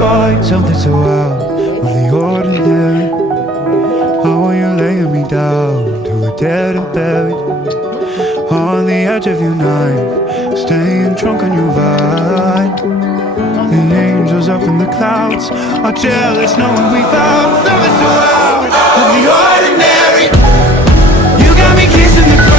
find something so out of the ordinary. How are you laying me down to a dead and buried on the edge of your night, staying drunk on your vine. The angels up in the clouds are jealous knowing we found something so out of the ordinary. You got me kissing the